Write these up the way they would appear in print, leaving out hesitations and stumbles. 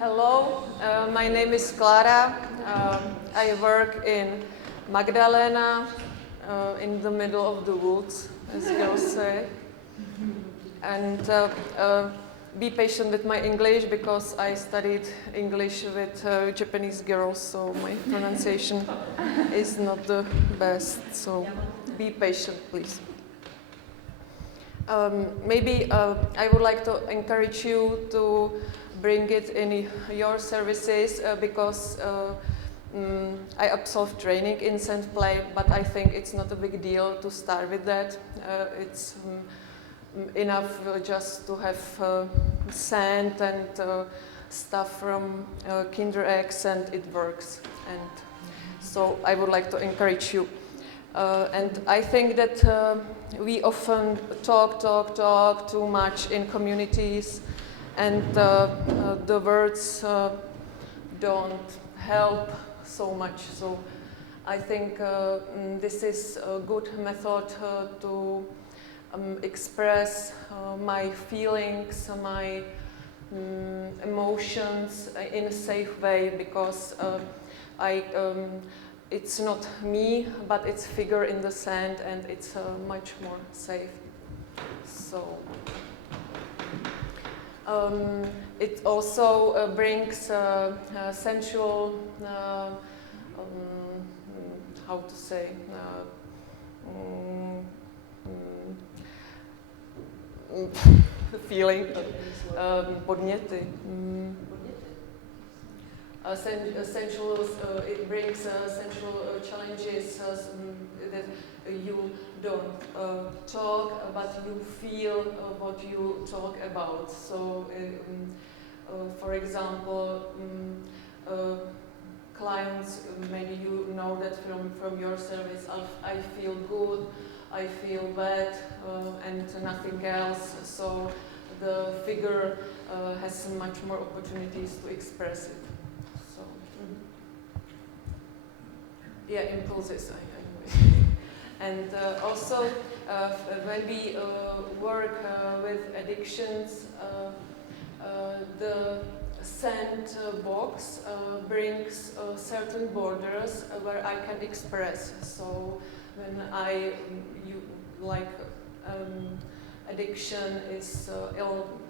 Hello, my name is Klára. I work in Magdalena, in the middle of the woods, as girls say. And be patient with my English because I studied English with Japanese girls, so my pronunciation is not the best. So be patient, please. Maybe I would like to encourage you to bring it in your services because I absolved training in Sandplay, but I think it's not a big deal to start with that. It's enough just to have sand and stuff from Kinder eggs, and it works. And so I would like to encourage you. And I think that we often talk too much in communities, and the words don't help so much. So I think this is a good method to express my feelings, my emotions in a safe way, because it's not me, but it's figure in the sand, and it's much more safe. So it also brings sensual, how to say, feeling, podněty. It brings sensual challenges that you don't talk, but you feel what you talk about. So, for example, clients, maybe you know that from your service, I feel good, I feel bad, and nothing else. So the figure has much more opportunities to express it. So, yeah, impulses. And also, when we work with addictions, the sand box brings certain borders where I can express. So when addiction is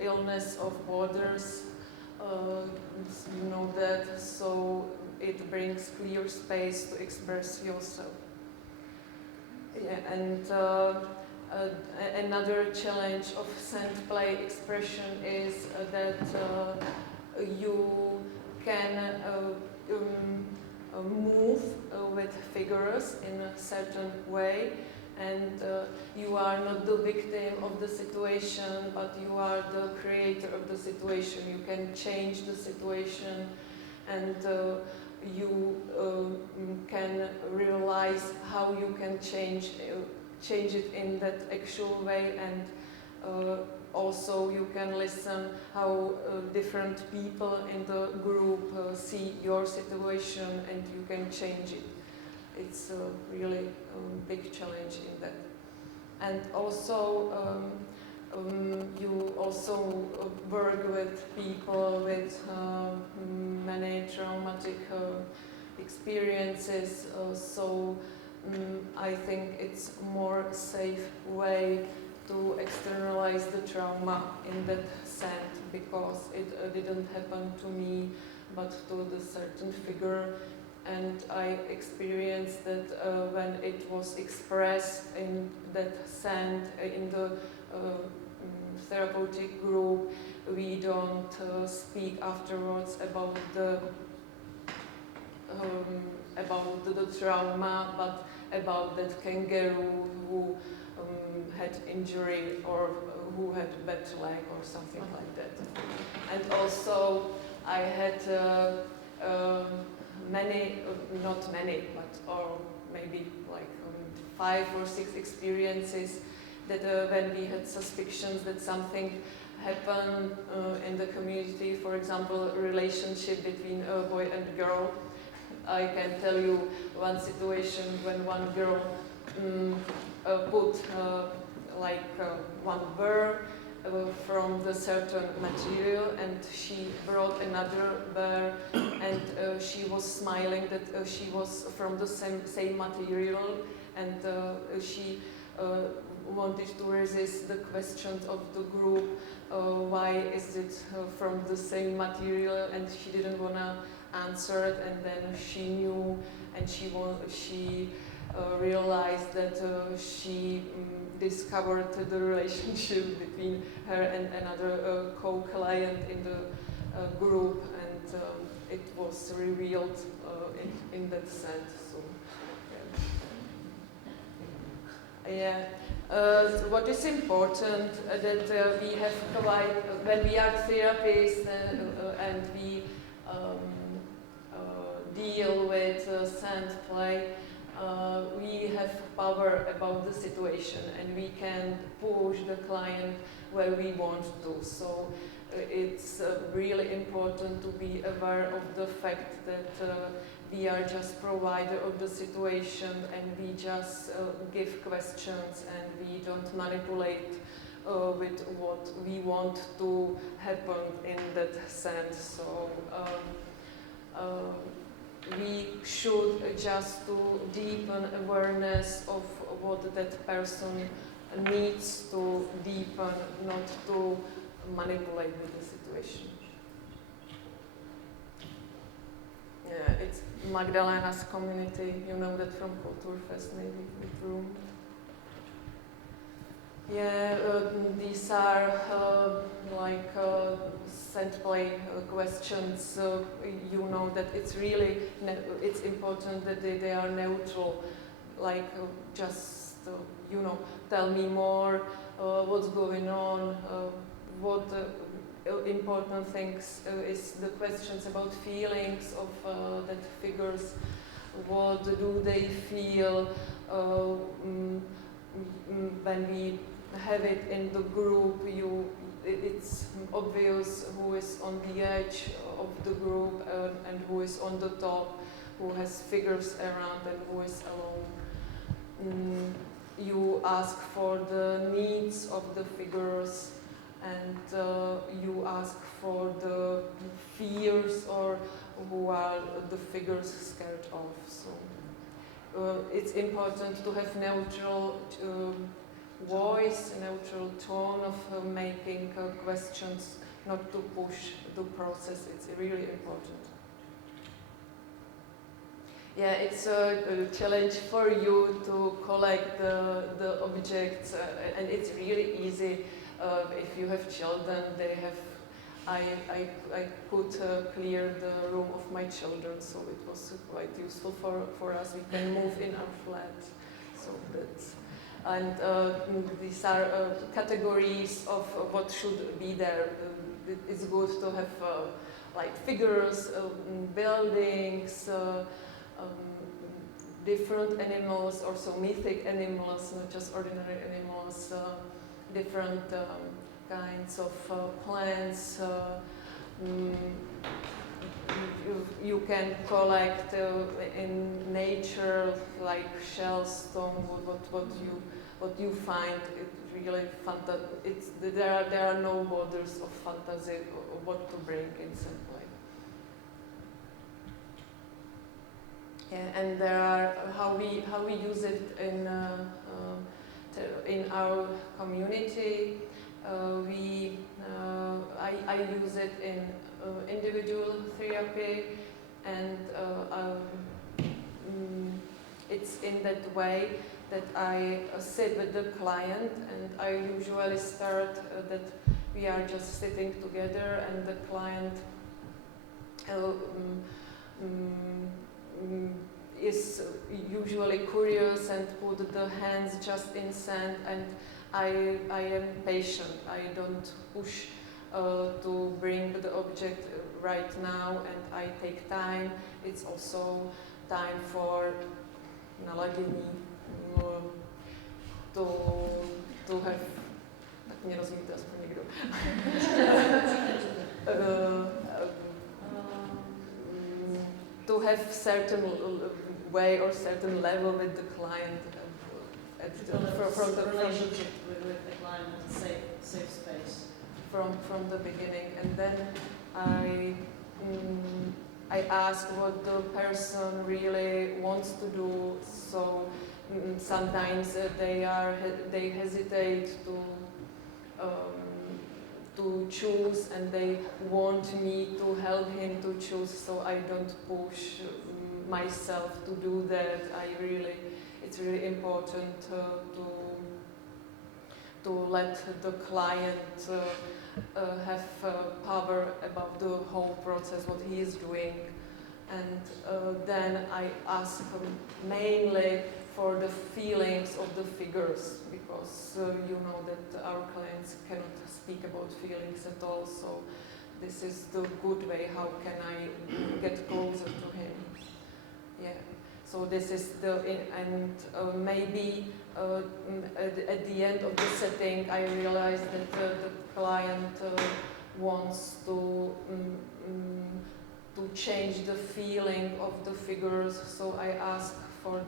illness of borders, you know that, so it brings clear space to express yourself. Yeah, and another challenge of Sandplay expression is that you can move with figures in a certain way, and you are not the victim of the situation, but you are the creator of the situation. You can change the situation, and you can realize how you can change it in that actual way, and also you can listen how different people in the group see your situation, and you can change it. It's a really big challenge in that. And also you also work with people with many traumatic experiences, so I think it's more safe way to externalize the trauma in that sand, because it didn't happen to me, but to the certain figure. And I experienced that when it was expressed in that sand, in the therapeutic group, we don't speak afterwards about the trauma, but about that kangaroo who had injury, or who had bad leg or something like that. And also I had not many, but or maybe like 5 or 6 experiences that when we had suspicions that something happened in the community, for example, a relationship between a boy and a girl. I can tell you one situation when one girl put one burr from the certain material, and she brought another bear, and she was smiling that she was from the same material, and she wanted to resist the questions of the group, why is it from the same material, and she didn't want to answer it, and then she knew, and she realized that she discovered the relationship between her and another co-client in the group, and it was revealed in that sense. So, yeah. What is important that we have quite, when we are therapists and we deal with Sandplay, we have power about the situation, and we can push the client where we want to. So it's really important to be aware of the fact that we are just provider of the situation, and we just give questions, and we don't manipulate with what we want to happen in that sense. So we should just to deepen awareness of what that person needs to deepen, not to manipulate with the situation. Yeah, it's Magdalena's community, you know that from Kulturfest, maybe with room. Yeah, these are like Sandplay questions. You know that it's really it's important that they are neutral. Like just you know, tell me more. What's going on? What important things is the questions about feelings of that figures. What do they feel when we have it in the group? It's obvious who is on the edge of the group and who is on the top, who has figures around and who is alone. You ask for the needs of the figures, and you ask for the fears or who are the figures scared of. So it's important to have neutral voice, neutral tone of making questions, not to push the process. It's really important. Yeah, it's a challenge for you to collect the objects, and it's really easy. If you have children, they have. I could clear the room of my children, so it was quite useful for us. We can move in our flat, so that's. And these are categories of what should be there. It's good to have like figures, buildings, different animals, also mythic animals, not just ordinary animals, different kinds of plants. You can collect in nature, like shells, stone, what you find. It's really there are no borders of fantasy of what to bring in Sandplay. Yeah, and there are how we use it in our community. I use it in individual therapy, and it's in that way that I sit with the client, and I usually start that we are just sitting together, and the client is usually curious and put the hands just in sand, and I am patient. I don't push to bring the object right now, and I take time. It's also time for naladění, to have, tak mě rozumíte aspoň někdo. To have certain way or certain level with the client from the relationship with the client as a safe space. From the beginning, and then I asked what the person really wants to do. So sometimes they hesitate to choose, and they want me to help him to choose. So I don't push myself to do that. It's really important to let the client have power about the whole process, what he is doing. And then I ask mainly for the feelings of the figures, because you know that our clients cannot speak about feelings at all, so this is the good way how can I get closer to him. Yeah. So this is maybe at the end of the setting I realized that the client wants to change the feeling of the figures, so I ask for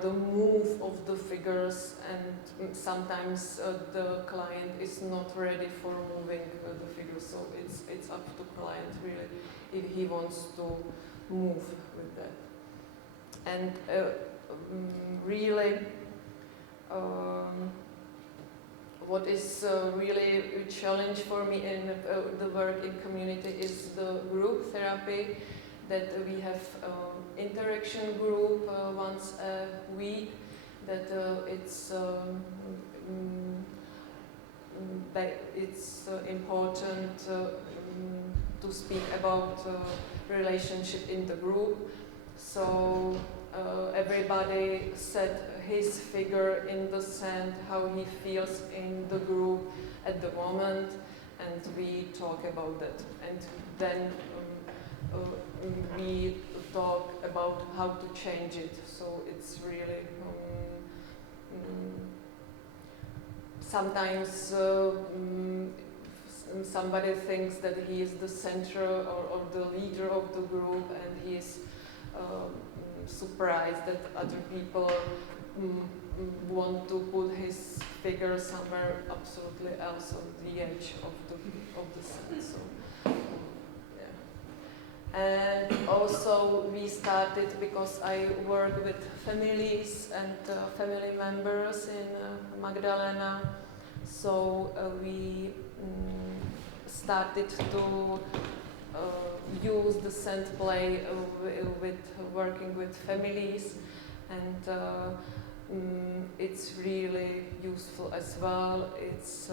the move of the figures, and sometimes the client is not ready for moving the figures, so it's up to client really if he wants to move with that. And really what is really a challenge for me in the work in community is the group therapy, that we have interaction group once a week, that it's important to speak about relationship in the group. So everybody set his figure in the sand, how he feels in the group at the moment, and we talk about that. And then we talk about how to change it. So it's really sometimes somebody thinks that he is the center or the leader of the group, and he is surprised that other people want to put his figure somewhere absolutely else on the edge of the set. So, yeah. And also we started, because I work with families and family members in Magdalena, so we started to use the Sandplay with working with families, and it's really useful as well. It's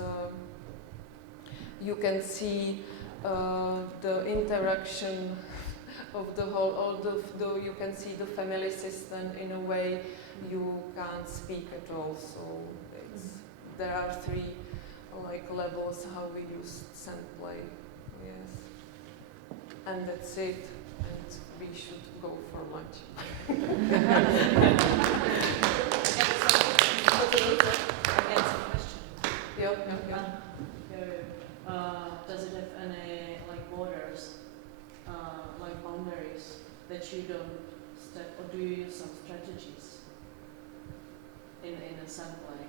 you can see the interaction of the whole, you can see the family system in a way you can't speak at all. So there are three levels how we use Sandplay. Yes. And that's it, and we should go for lunch. Does it have any borders, boundaries that you don't step, or do you use some strategies in a Sandplay?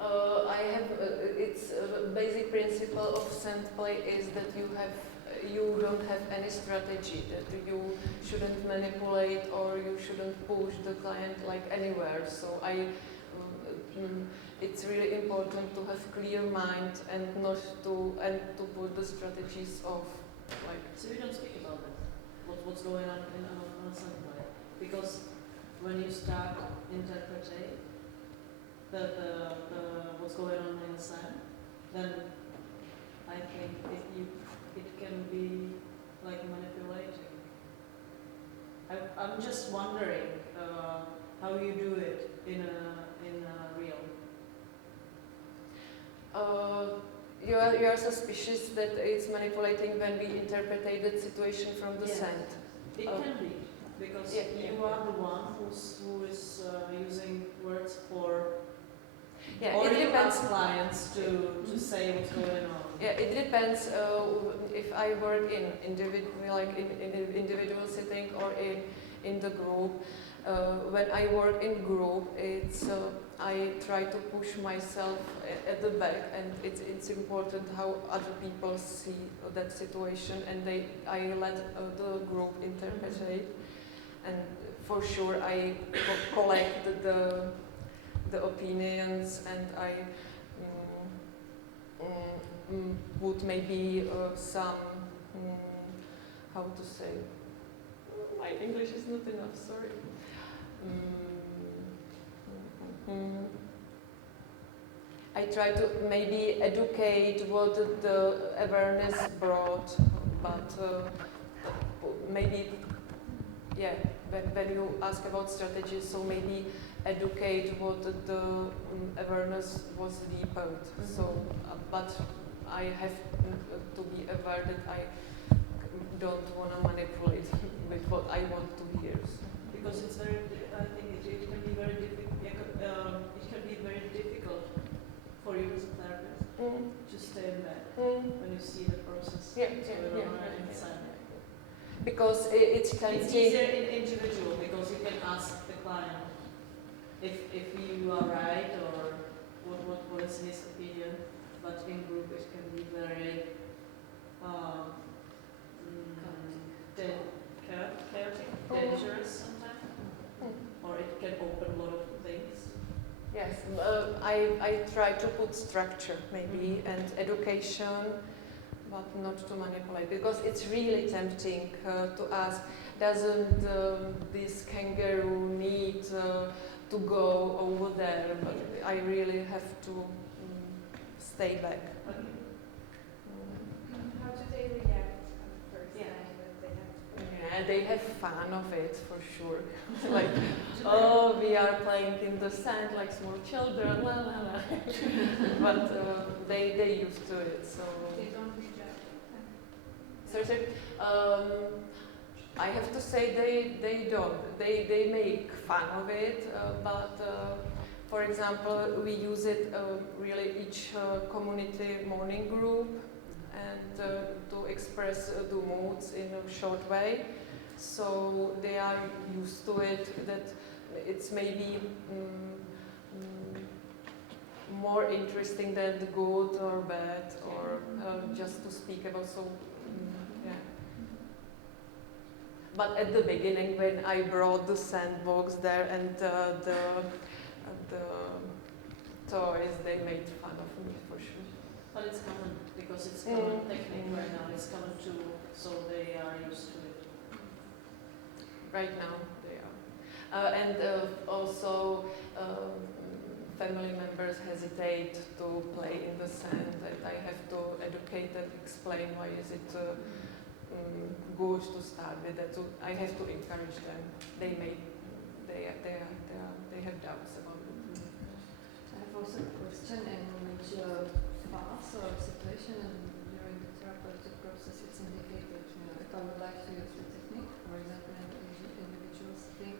I have. It's basic principle of Sandplay is that you don't have any strategy, that you shouldn't manipulate or you shouldn't push the client anywhere. So it's really important to have clear mind and not to put the strategies of So we don't speak about that. What's going on on Sandplay? Because when you start interpreting the what's going on in the sand, then I think it can be manipulating. I'm just wondering how you do it in a real. You are suspicious that it's manipulating when we interpreted the situation from the sand. It can be, because you are the one who is using words for. Yeah, or it you depends. ask clients to say what's going on. Yeah, it depends if I work in individual setting or in the group. when I work in group, it's I try to push myself at the back, and it's important how other people see that situation, and I let the group interpret it, and for sure I collect the opinions, and I would maybe some how to say. My English is not enough. Sorry. I try to maybe educate what the awareness brought, but maybe, yeah, when you ask about strategies, so maybe educate what the awareness was deepened. So, but I have to be aware that I don't want to manipulate with what I want to hear. Because it's very, I think it can be very difficult. It can be very difficult for you as a therapist to stay back when you see the process. Inside. Because it's tempting. It's easier in individual because you can ask the client if you are right or what is his opinion. But in group it can be very chaotic, dangerous sometimes, or it can open a lot of things. Yes, I try to put structure maybe and education, but not to manipulate, because it's really tempting to ask, doesn't this kangaroo need to go over there? But I really have to stay back. How do they react at first time that they have? Yeah, they have fun of it for sure. Like, oh, we are playing in the sand like small children, la la la. But they used to it, so. They don't reject. Sorry. I have to say they don't. They make fun of it, but for example, we use it really each community morning group, and to express the moods in a short way. So they are used to it, that it's maybe more interesting than the good or bad, or just to speak about, so yeah. But at the beginning, when I brought the sandbox there and the toys, they made fun of me for sure. But it's common, because it's common technique right now, it's common tool, so they are used to it. Right now, they are. And also, family members hesitate to play in the sand, and I have to educate and explain why is it good to start with that. So I have to encourage them. They have doubts about it. I have also a question: in which phase or situation during the therapeutic process it's indicated, if I would like to use the technique, for example, in the individual setting,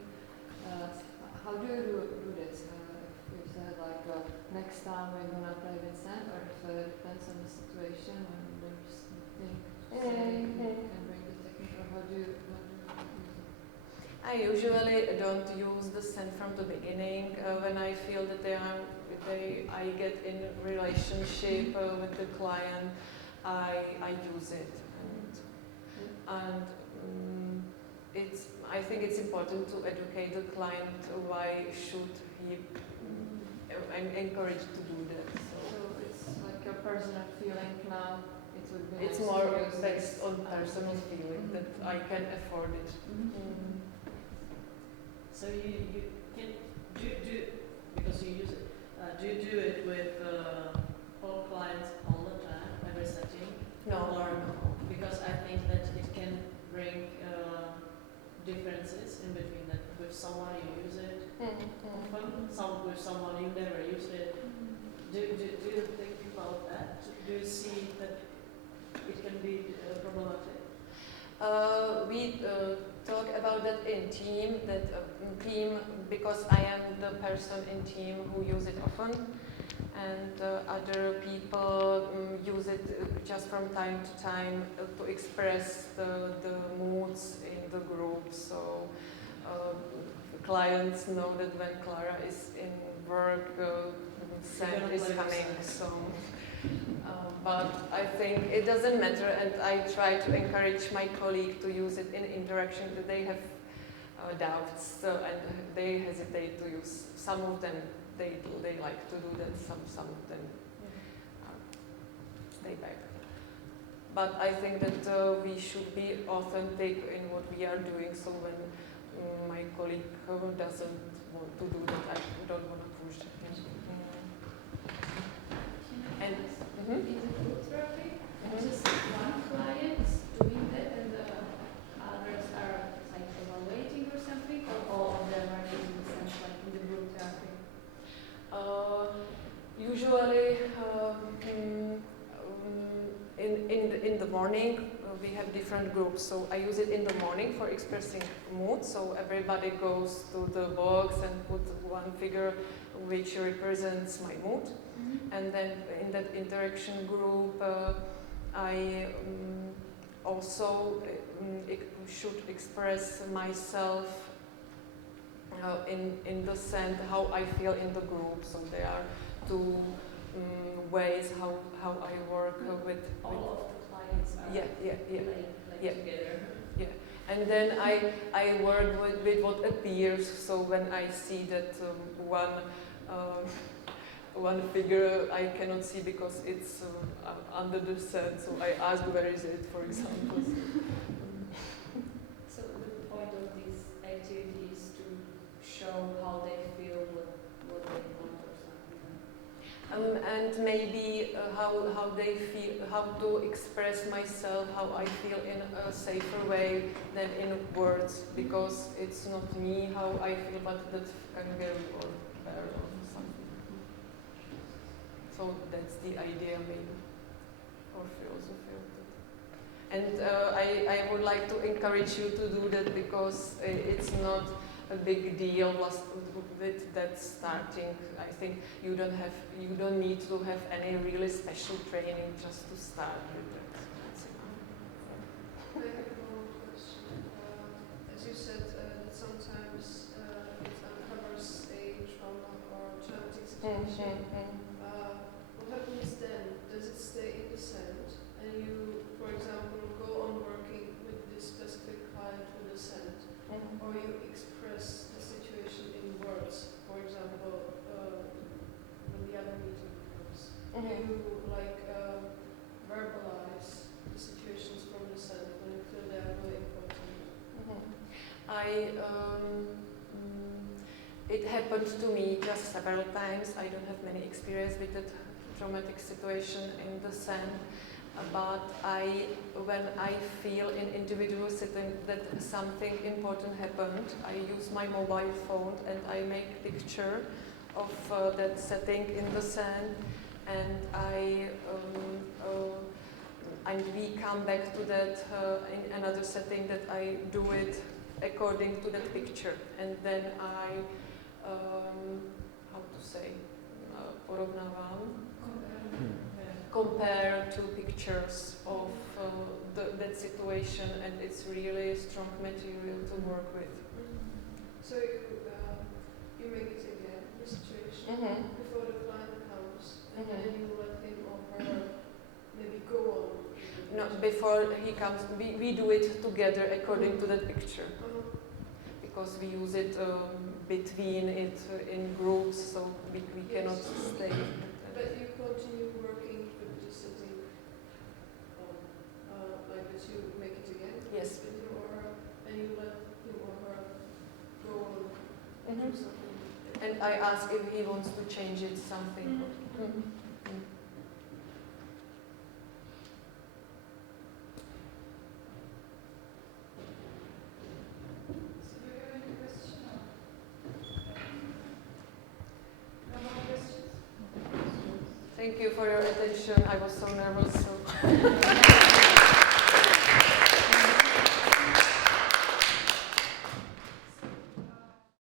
how do you do this? If you say like next time we're gonna play with sand, or if it depends on the situation and there's nothing to say, you can bring the technique, or how do you use it? I usually don't use the sand from the beginning. When I feel that I get in a relationship with the client, I use it, and I think it's important to educate the client why should he. I'm encouraged to do that. So it's like your personal feeling now. It would be It's nice more to use based this. on personal feeling that I can afford it. So you can do because you use it. Do you do it with all clients all the time, every setting? No. Or because I think that it can bring differences in between that. With someone you use it often, with someone you never use it. Do you think about that? Do you see that it can be problematic? We talk about that in team, because I am the person in team who use it often, and other people use it just from time to time to express the moods in the group. So clients know that when Klára is in work, sand is coming. So, but I think it doesn't matter, and I try to encourage my colleague to use it in interaction that they have doubts and they hesitate to use. Some of them they like to do that. Some of them stay back. But I think that we should be authentic in what we are doing. So when my colleague doesn't want to do that, I don't want to push it. And in the group therapy, just one client doing that and the others are like evaluating or something, or all of them are using the sense like in the group therapy? Usually in the morning we have different groups, so I use it in the morning for expressing mood, so everybody goes to the box and put one figure which represents my mood. And then in that interaction group, I also should express myself in the sense how I feel in the group. So there are two ways how I work with All of the clients are yeah. together. Yeah, and then I work with what appears. So when I see that one figure I cannot see because it's under the sand, so I ask where is it, for example. So the point of this activity is to show how they feel, what they want or something. And maybe how they feel, how to express myself, how I feel in a safer way than in words, because it's not me how I feel, but that kangaroo or bear or something. So that's the idea maybe, or philosophy of that. And I would like to encourage you to do that, because it's not a big deal with that starting. I think you don't need to have any really special training just to start with that. That's enough. I have one question. As you said, that sometimes it uncovers a trauma or traumatic situation. What happens then? Does it stay in the sand, and you, for example, go on working with this specific client with the sand, or you express the situation in words? For example, when the other meeting comes, you verbalize the situations from the sand when you feel they are really important. It happened to me just several times. I don't have many experience with that traumatic situation in the sand, but when I feel in individual setting that something important happened, I use my mobile phone and I make picture of that setting in the sand, and and we come back to that in another setting that I do it according to that picture, and then I how to say porovnávám, compare two pictures of that situation, and it's really strong material to work with. So you make it again, the situation, before the client comes, and then you let him or her maybe go on. No, before he comes, we do it together according to that picture. Because we use it between it in groups, so we cannot stay. But you continue working with the setting, like that you make it again? Yes. With him or her, and you let him or her go on and do something. And I ask if he wants to change it something. Thank you for your attention. I was so nervous. So.